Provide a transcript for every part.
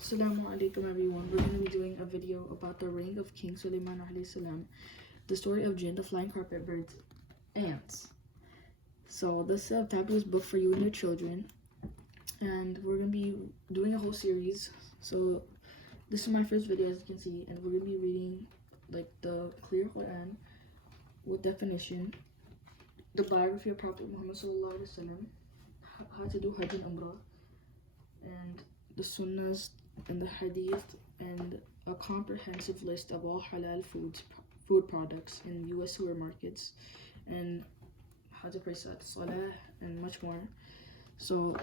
Assalamualaikum everyone. We're going to be doing a video about the reign of King Suleiman alayhi salam, the story of jinn, the flying carpet birds, ants. So this is a fabulous book for you and your children, and we're going to be doing a whole series. So this is my first video, as you can see, and we're going to be reading like the clear Quran with definition, the biography of Prophet Muhammad sallallahu alaihi wasallam, how to do Hajj and Umrah, and the Sunnahs and the Hadith, and a comprehensive list of all halal food products in U.S. supermarkets, and how to pray Salah, and much more. So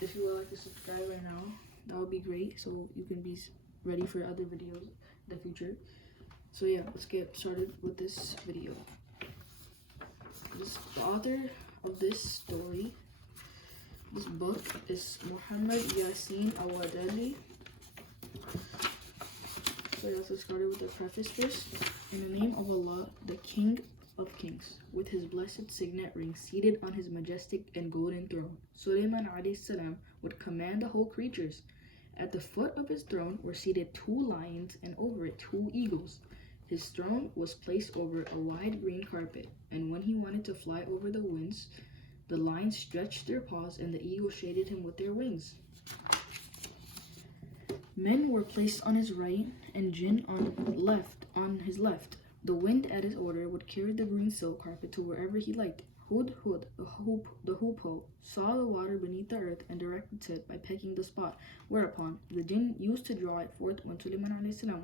if you would like to subscribe right now, that would be great, so you can be ready for other videos in the future. So yeah, let's get started with this video. The author of this book is Muhammad Yasin Awadali. So let's get started with the preface first. In the name of Allah, the King of Kings, with his blessed signet ring seated on his majestic and golden throne, Suleiman alayhi salam would command the whole creatures. At the foot of his throne were seated 2 lions, and over it 2 eagles. His throne was placed over a wide green carpet, and when he wanted to fly over the winds, the lions stretched their paws, and the eagles shaded him with their wings. Men were placed on his right, and jinn on his left. The wind, at his order, would carry the green silk carpet to wherever he liked. Hud, the hoopoe, saw the water beneath the earth and directed it by pecking the spot, whereupon the jinn used to draw it forth when Suleiman alayhi salam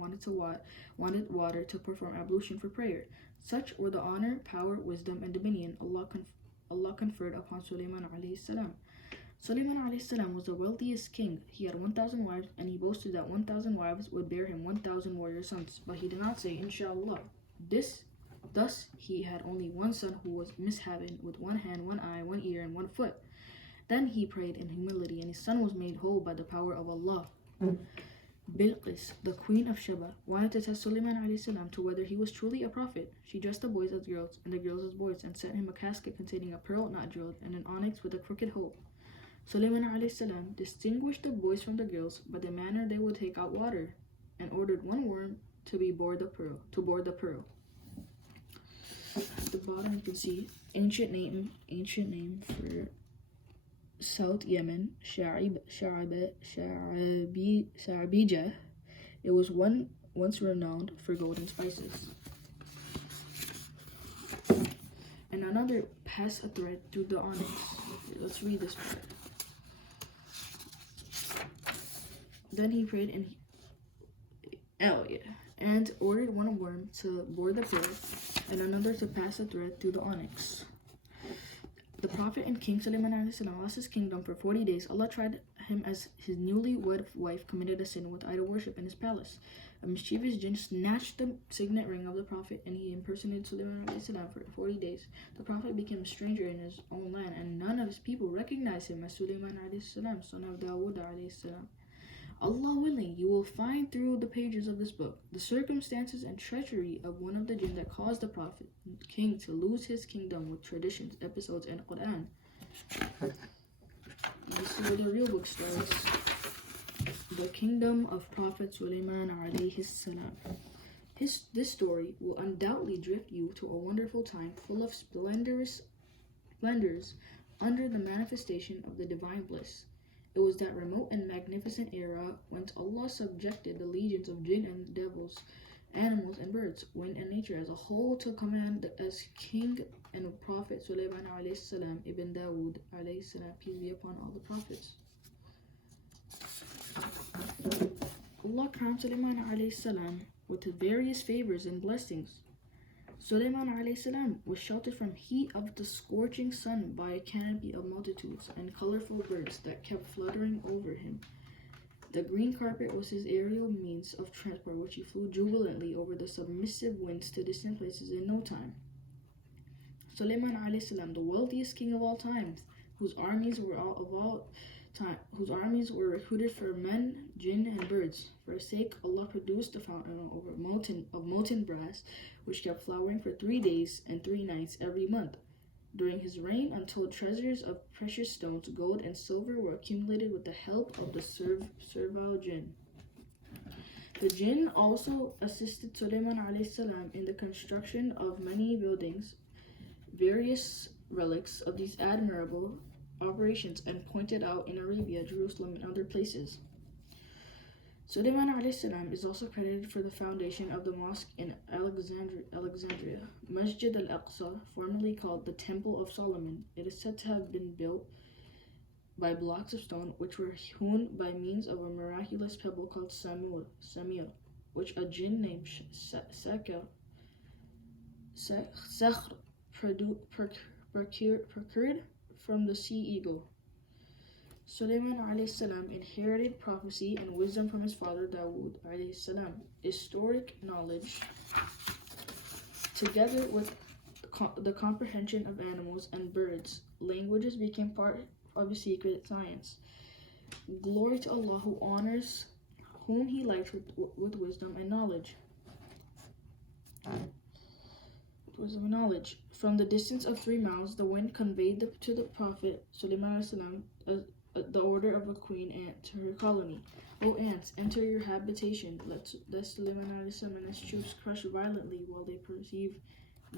wanted water to perform ablution for prayer. Such were the honor, power, wisdom, and dominion Allah conferred upon Suleiman alayhi salam. Suleiman alayhi salam was the wealthiest king. He had 1,000 wives, and he boasted that 1,000 wives would bear him 1,000 warrior sons. But he did not say, Inshallah. Thus, he had only one son who was mishaven, with 1 hand, 1 eye, 1 ear, and 1 foot. Then he prayed in humility, and his son was made whole by the power of Allah. Bilqis, the queen of Sheba, wanted to test Suleiman alayhi salam to whether he was truly a prophet. She dressed the boys as girls and the girls as boys, and sent him a casket containing a pearl not drilled and an onyx with a crooked hole. Suleiman alayhi salam distinguished the boys from the girls by the manner they would take out water, and ordered 1 worm to bore the pearl. At the bottom you can see ancient name for South Yemen, Sha'abijah. It was once renowned for gold and spices. And another passed a thread through the onyx. Let's read this part. Then he prayed and ordered 1 worm to bore the pearl, and another to pass a thread through the onyx. The Prophet and King Suleiman lost his kingdom for 40 days. Allah tried him as his newly wed wife committed a sin with idol worship in his palace. A mischievous jinn snatched the signet ring of the Prophet, and he impersonated Suleiman for 40 days. The Prophet became a stranger in his own land, and none of his people recognized him as Suleiman son of Dawah. Allah willing, you will find through the pages of this book the circumstances and treachery of one of the jinn that caused the Prophet king to lose his kingdom with traditions, episodes, and Quran. This is where the real book starts. The kingdom of Prophet Suleiman alayhi salam. This story will undoubtedly drift you to a wonderful time full of splendors under the manifestation of the divine bliss. It was that remote and magnificent era when Allah subjected the legions of jinn and devils, animals and birds, wind and nature as a whole to command as king and prophet Suleiman alayhi salam ibn Dawood alayhi salam, peace be upon all the prophets. Allah crowned Suleiman alayhi salam with various favors and blessings. Suleiman alayhi salam was sheltered from heat of the scorching sun by a canopy of multitudes and colorful birds that kept fluttering over him. The green carpet was his aerial means of transport, which he flew jubilantly over the submissive winds to distant places in no time. Suleiman alayhi salam, the wealthiest king of all times, whose armies were recruited for men, jinn, and birds. For his sake, Allah produced a fountain of molten brass, which kept flowering for 3 days and 3 nights every month. during his reign until treasures of precious stones, gold, and silver were accumulated with the help of the servile jinn. The jinn also assisted Suleiman salam in the construction of many buildings, various relics of these admirable operations, and pointed out in Arabia, Jerusalem, and other places. Suleiman salam is also credited for the foundation of the mosque in Alexandria, Masjid al-Aqsa, formerly called the Temple of Solomon. It is said to have been built by blocks of stone which were hewn by means of a miraculous pebble called Samil, which a jinn named Sakhr procured from the sea eagle. Suleiman salam inherited prophecy and wisdom from his father Dawood salam. Historic knowledge, together with the comprehension of animals and birds, languages became part of a secret science. Glory to Allah who honors whom He likes with wisdom and knowledge. From the distance of 3 miles, the wind conveyed to the Prophet Suleiman salam the order of a queen ant to her colony. O ants, enter your habitation. Let Suleiman salam and his troops crush violently while they perceive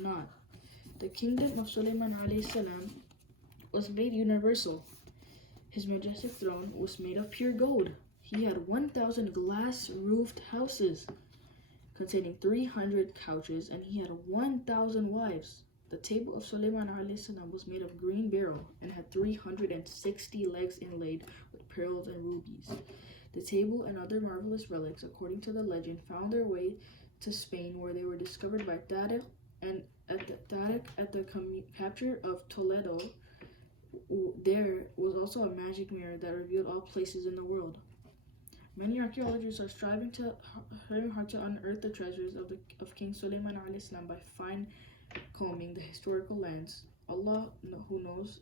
not. The kingdom of Suleiman salam was made universal. His majestic throne was made of pure gold. He had 1,000 glass-roofed houses containing 300 couches, and he had 1,000 wives. The table of Suleiman salam was made of green beryl and had 360 legs inlaid with pearls and rubies. The table and other marvelous relics, according to the legend, found their way to Spain, where they were discovered by Tariq, and at the capture of Toledo, there was also a magic mirror that revealed all places in the world. Many archaeologists are striving hard to unearth the treasures of King Suleiman salam by fine-combing the historical lands. Allah, who knows,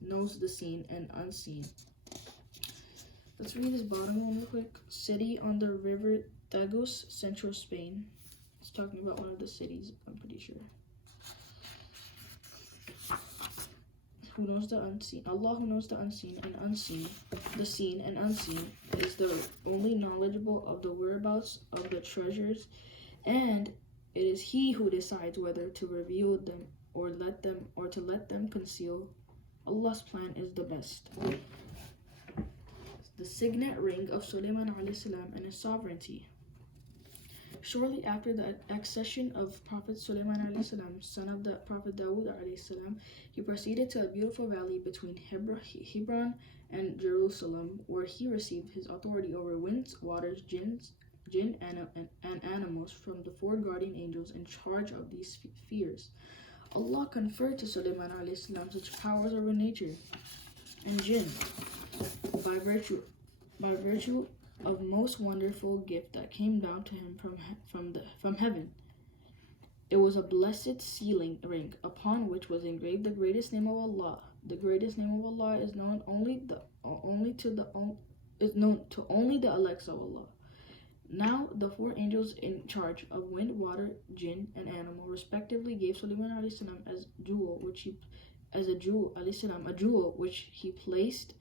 knows the seen and unseen. Let's read this bottom one real quick. City on the river Tagus, central Spain. It's talking about one of the cities, I'm pretty sure. Who knows the unseen? Allah, who knows the unseen and unseen, the seen and unseen, is the only knowledgeable of the whereabouts of the treasures, and it is He who decides whether to reveal them or to let them conceal. Allah's plan is the best. The signet ring of Suleiman salam and his sovereignty. Shortly after the accession of Prophet Suleiman salam, son of the Prophet Dawood salam, he proceeded to a beautiful valley between Hebron and Jerusalem, where he received his authority over winds, waters, jinn and animals from the 4 guardian angels in charge of these spheres. Allah conferred to Suleiman salam such powers over nature and jinn by virtue of most wonderful gift that came down to him from heaven. It was a blessed sealing ring upon which was engraved the greatest name of Allah. The greatest name of Allah is known to only the elects of Allah. Now the 4 angels in charge of wind, water, jinn, and animal respectively gave Suleiman salam a jewel which he placed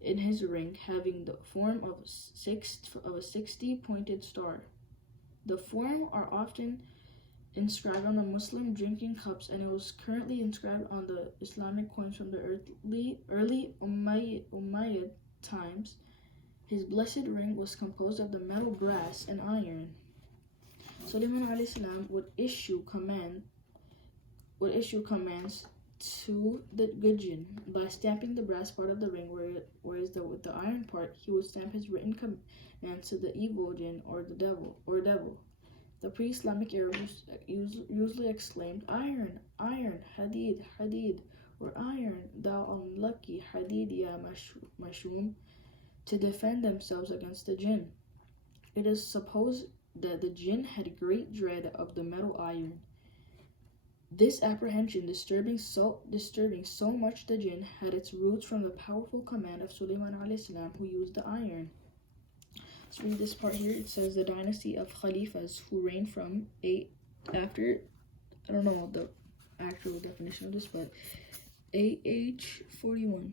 in his ring, having the form of a 60-pointed star. The form are often inscribed on the Muslim drinking cups, and it was currently inscribed on the Islamic coins from the early Umayyad times. His blessed ring was composed of the metal, brass, and iron. Suleiman salam would issue commands to the good jinn by stamping the brass part of the ring, whereas with the iron part he would stamp his written commands to the evil jinn or devil. The pre-Islamic Arabs usually exclaimed, "Iron, iron, hadid, hadid," or "Iron, thou unlucky, hadid ya mashum," to defend themselves against the jinn. It is supposed that the jinn had great dread of the metal iron. This apprehension disturbing so much the jinn had its roots from the powerful command of Suleiman salam, who used the iron. Let's read this part here. It says the dynasty of Khalifas who reigned from after actual definition of this, but AH41,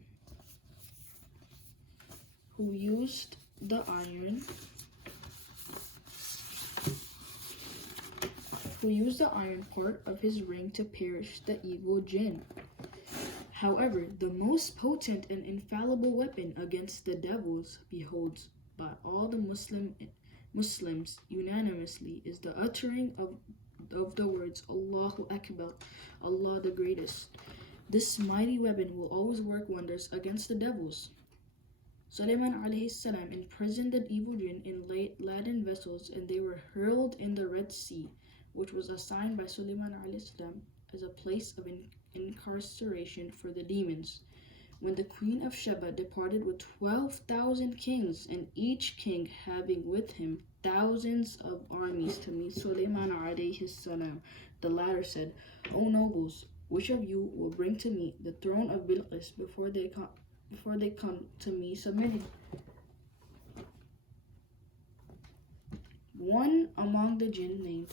who used the iron part of his ring to perish the evil jinn. However, the most potent and infallible weapon against the devils, beholds by all the Muslims unanimously, is the uttering of the words Allahu Akbar, Allah the greatest. This mighty weapon will always work wonders against the devils. Suleiman alayhi salam imprisoned the evil jinn in laden vessels, and they were hurled in the Red Sea, which was assigned by Suleiman alayhi salam as a place of incarceration for the demons. When the queen of Sheba departed with 12,000 kings, and each king having with him thousands of armies to meet Suleiman alayhi salam, the latter said, O nobles, which of you will bring to me the throne of Bilqis before they come to me submitting? One among the jinn named